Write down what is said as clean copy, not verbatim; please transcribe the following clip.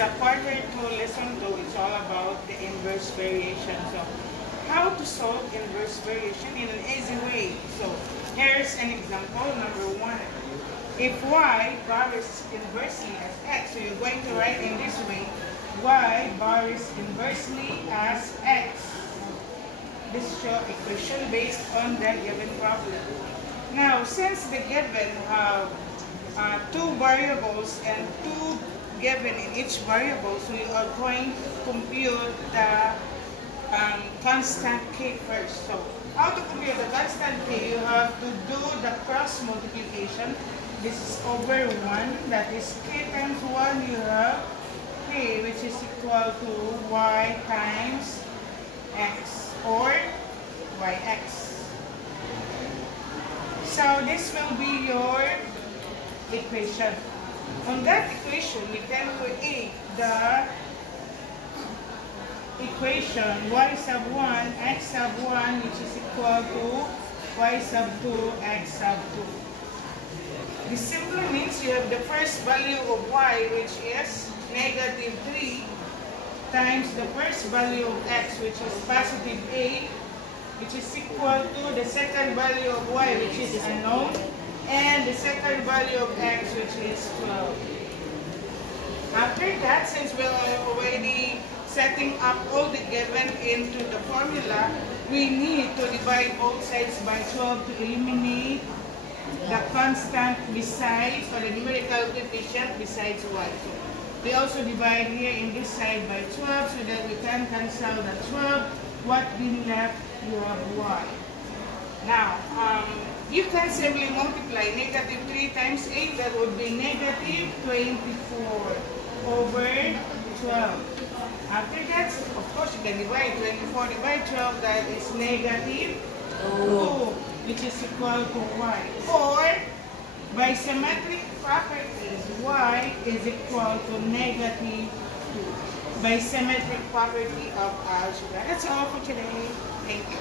The quarter 2 lesson 2 is all about the inverse variation. So, how to solve inverse variation in an easy way. So, here's an example, number 1. If y varies inversely as x, so you're going to write in this way, y varies inversely as x. This is your equation based on the given problem. Now, since the given have two variables and two given in each variable, so we are going to compute the constant k first. So, how to compute the constant k? You have to do the cross multiplication. This is over 1, that is k times 1, you have k, which is equal to y times x, or yx. So, this will be your equation. On that equation, we can create the equation y sub 1, x sub 1, which is equal to y sub 2, x sub 2. This simply means you have the first value of y, which is negative 3, times the first value of x, which is positive 8, which is equal to the second value of y, which is unknown, and the second value of x, which is 12. After that, since we are already setting up all the given into the formula, we need to divide both sides by 12 to eliminate the constant besides, or the numerical coefficient besides y. So we also divide here in this side by 12 so that we can cancel the 12. What being left, you have y. Now, you can simply multiply negative 3 times 8, that would be negative 24 over 12. After that, of course, you can divide 24 divided 12, that is negative 2, which is equal to y. Or, by symmetric properties, y is equal to negative 2. By symmetric property of algebra. That's all for today. Thank you.